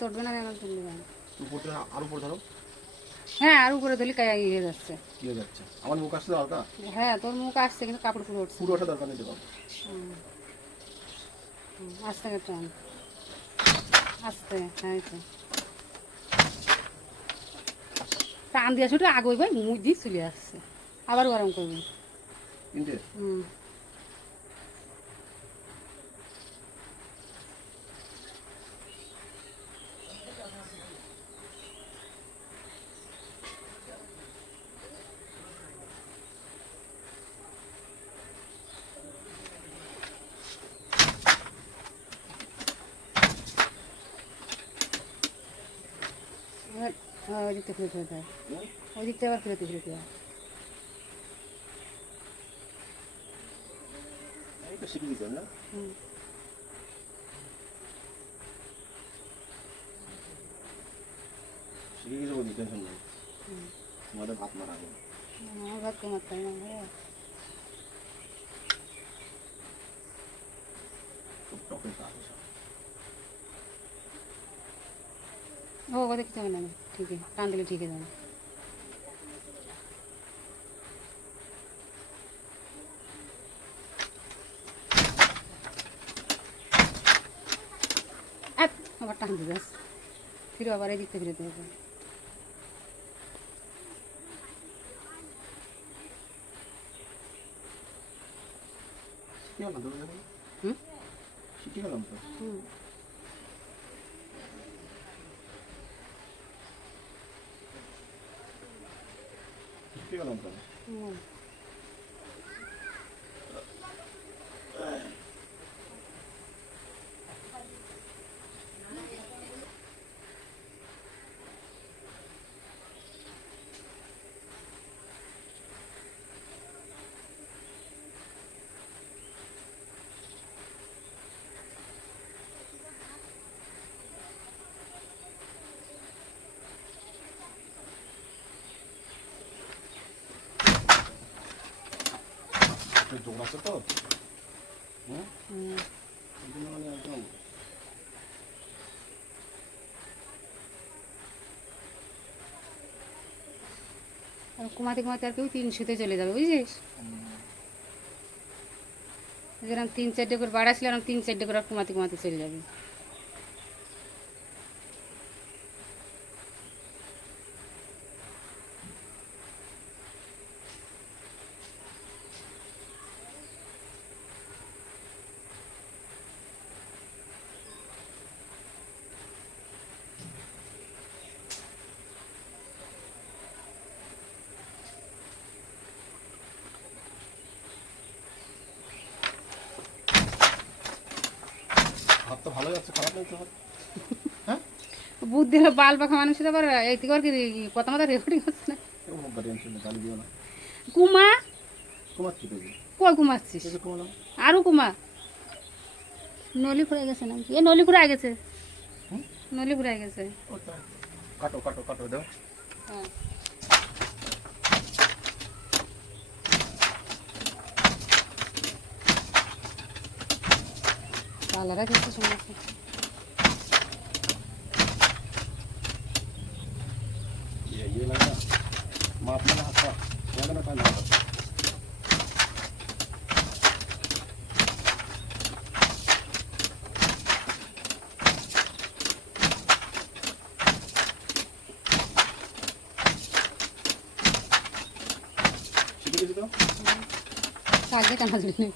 ধরবে না কেন তুললে যাবে উপরে আর উপরে ধরো। হ্যাঁ আর উপরে দিলে কায়া ইয়ে যাচ্ছে কি হয়ে যাচ্ছে? আমার মুখ আসছে দরকার? হ্যাঁ তোর মুখ আসছে কিন্তু কাপড় পুরো উঠছে পুরো ওঠা দরকার নেই তো বাবা। আস্তে করে টান আস্তে হ্যাঁ এই তো। টান দিয়ে ছুটে আগে ভাই মুখ দিয়ে চলে আসছে আবার গরম করবি তিনটে ওই দিকটা ফিরে ফিরে দেয় ওই দিকটা আবার ফিরে ফিরে দেয় এই তো শিখে দিতেন না? শিখে গেছে বলি, টেনশন নেই। তোমাদের ভাত মারাবো। আমার ভাত তোমার তাই না ভাই খুব টকের কাজ এসব। ও কথা কিছু হবে না ঠিক আছে টান দিলে ঠিক আছে যাবে আবার টান দিয়ে যাস ফিরে আবার এই দিকটা ফিরে দেবে শিখে গেলাম তো দেখো। হুম শিখে গেলাম তো। হুম শিখে গেলাম তো। হুম দৌড় আছে তো? হুম? হুম এই জন্য মানে একদম আর কমাতে কমাতে আর কেউ 300-তে চলে যাবে বুঝছিস যেরকম 3-4 করে বাড়াছিল এরকম 3-4 করে আর কমাতে কমাতে চলে যাবে ভাত তো ভালো যাচ্ছে, খারাপ নেই তো ভাত। হ্যাঁ? বুদ্ধি হলো বাল পাখা মানুষের আবার এই কর কি কথা মাথা রেকর্ডিং হচ্ছে না এরকম টেনশন নেই, গালি দিও না। কুমা কমাচ্ছি তো এই যে। কই কুমাচ্ছিস এই যে কমালাম। আরও কুমা নলি ফুরাই গেছে না এ নলি ফুরাই গেছে হুম? নলি ফুরাই গেছে ওটা। কাটো কাটো কাটো দাও। হ্যাঁ পালারা খেতে সমস্যা ये लगा माप में हाथ का लगा ना पानी हाथ शिकली तो কাজে টানা জুড়ি নেই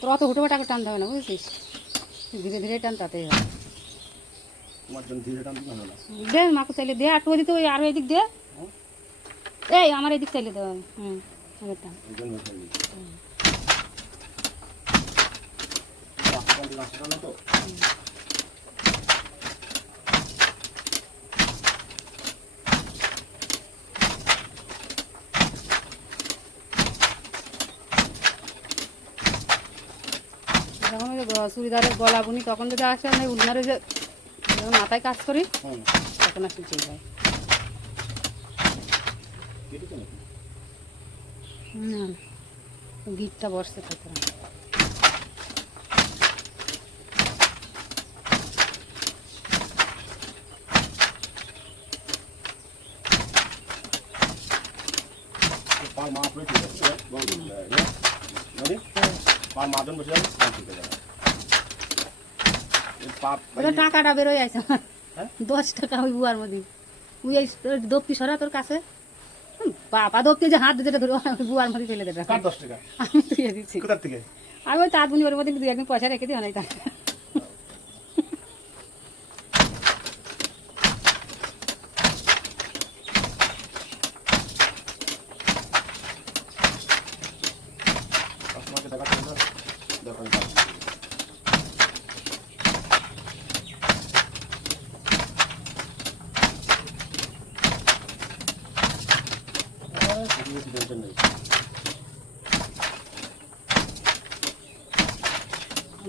তোর অত হুটো টাকা টানতে হবে না বুঝছিস ধীরে ধীরে টান তাতেই হবে তোমার জন্য ধীরে টান দিতে হবে না দে মাকে চাইলে দে আটু দিতে ওই আরও এদিক দে এই আমার এদিক চাইলে দেওয়া আগের টান এই জন্য হয়ে গেছে রাস্তা তো যখন ওই চুড়িদারের গলা বুনি তখন যদি আসে আমি উন্নারে যে যখন মাথায় কাজ করি তখন আসলে ঠিক যায় কেটেছে নাকি না গিটটা বসছে তাতে পার মাপ রয়েছে মানে পার মাপজন বসে যাবে ঠিক আছে পাপ ওটা টাকাটা বেরোয় আছে আমার হ্যাঁ? 10 টাকা ওই বুয়ার মধ্যে ওই এই দপ্তি সরা তোর কাছে বাবা দপ্তি যে হাত যেটা ধরে বুয়ার মধ্যে ফেলে দেবে কার 10 টাকা আমি দিয়ে দিচ্ছি কোথা থেকে আমি ওই তাঁতবুনি ওর মধ্যে 2 একদিন পয়সা রেখে দিই অনেক টাকা কাস্টমারকে দেখাচ্ছেন না দোকান কাজ টেনশন নেই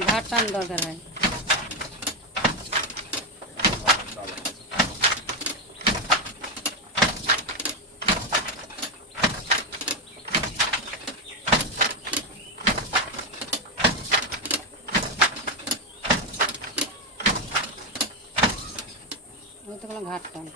ঘাট টান দরকার হয় ওই তো কোনো ঘাট টান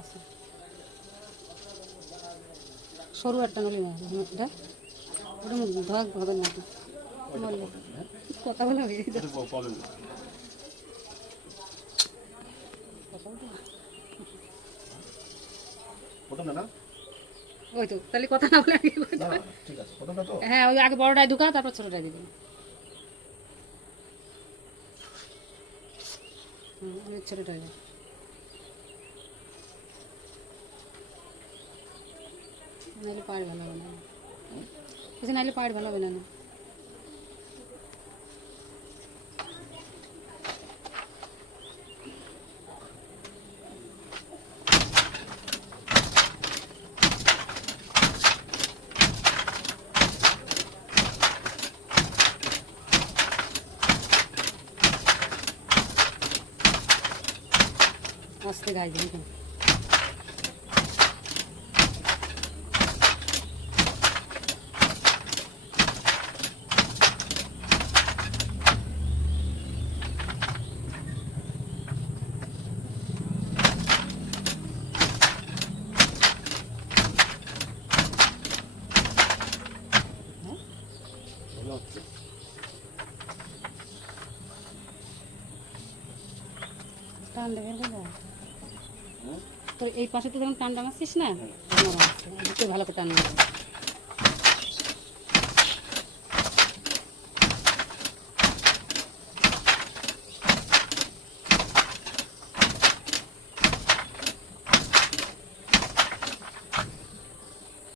আছে সরু একটা নলি মাছ এটা ওটা ধোয়া হবে না বললে কথা বলে হয়ে যায় প্রবলেম প্রথম না ওই তো তাহলে কথা না বলে আগে না ঠিক আছে প্রথমটা তো হ্যাঁ ওই আগে বড়টায় ঢুকা তারপর ছোটটায় দিবি ছোটটায় নাহলে পাড় ভালো হবে না কিছু নাহলে পাড় ভালো হবে না আস্তে গায়ে দিবি টান দেবে তো এই পাশে তো যখন টান টানাচ্ছিস না ভালো করে টান দেবে